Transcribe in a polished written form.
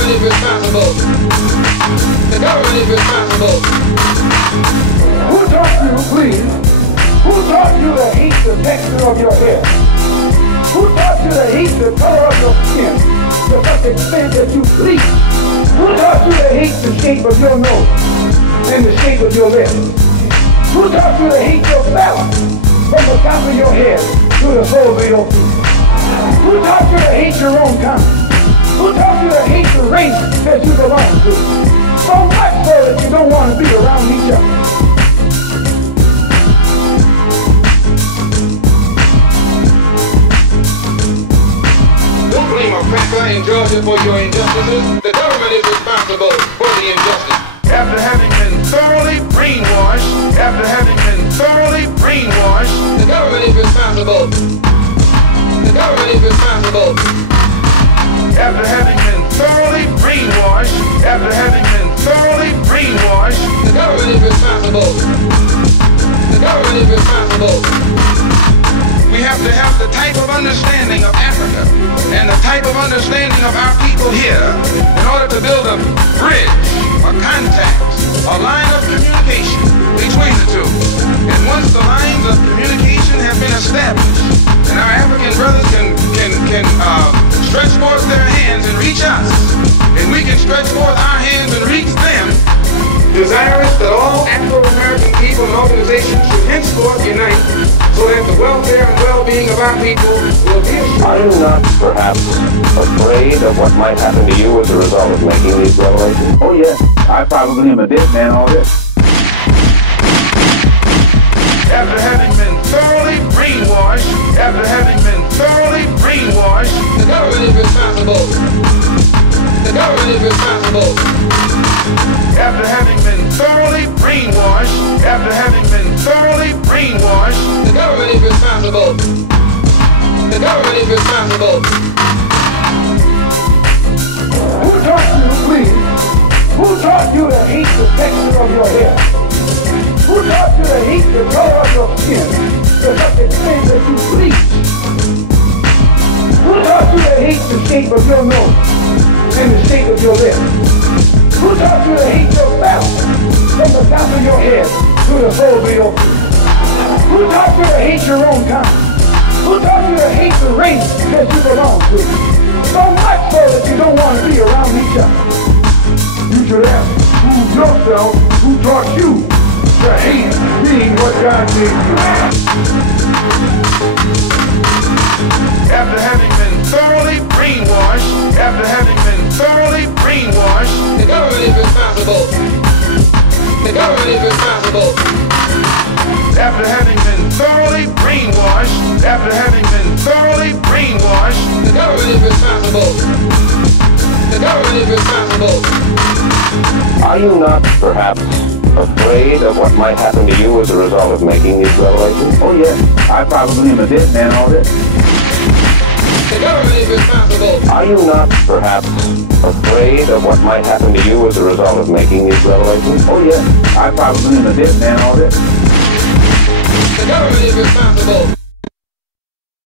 government is responsible. The government is responsible. Who taught you, please? Who taught you to hate the texture of your hair? Who taught you to hate the color of your skin to such extent that you bleach? Who taught you to hate the shape of your nose and the shape of your lips? Who taught you to hate your balance from the top of your head to the soles of your feet? Who taught you to hate your own country? Who taught you to hate the race that you belong to? So much so that you don't want to be around each other. Don't blame a cracker in Georgia for your injustices. The government is responsible for the injustice. After having been thoroughly brainwashed, the government is responsible. The government is responsible. After having been thoroughly brainwashed, the government is responsible. The government is responsible. we have to have the type of understanding of Africa and the type of understanding of our people here in order to build a bridge, a contact, a line of communication between the two. And once the lines of communication have been established, and our African brothers can stretch forth their hands and reach us, and we can stretch forth our hands and reach them, desirous that all Afro-American people and organizations should henceforth unite so that the welfare and well-being of our people will be assured. Are you not, perhaps, afraid of what might happen to you as a result of making these revelations? Oh yes, I probably am a dead man already. After having been thoroughly brainwashed, the government is responsible. The government is responsible. After having been thoroughly brainwashed, the government is responsible. The government is responsible. Who taught you, please? Who taught you to hate the texture of your hair? Who taught you to hate the color of your skin to such extent that you bleach? Who taught you to hate the shape of your nose and the shape of your lips? Who taught you to hate your balance from the top of your head to the soles of your feet? Who taught you to hate your own country? Who taught you to hate the race that you belong to? So much so that you don't want to be around each other. You should ask yourself who taught you to hate being what God gave you. after having been thoroughly brainwashed, the government is responsible. The government is responsible. after having been thoroughly brainwashed, The government is responsible. The government is responsible. Are you not, perhaps, afraid of what might happen to you as a result of making these revelations? Oh yes, I probably am a dead man already. The government is responsible. Are you not, perhaps, afraid of what might happen to you as a result of making these revelations? Oh yes, I probably am a dead man already. The government is responsible.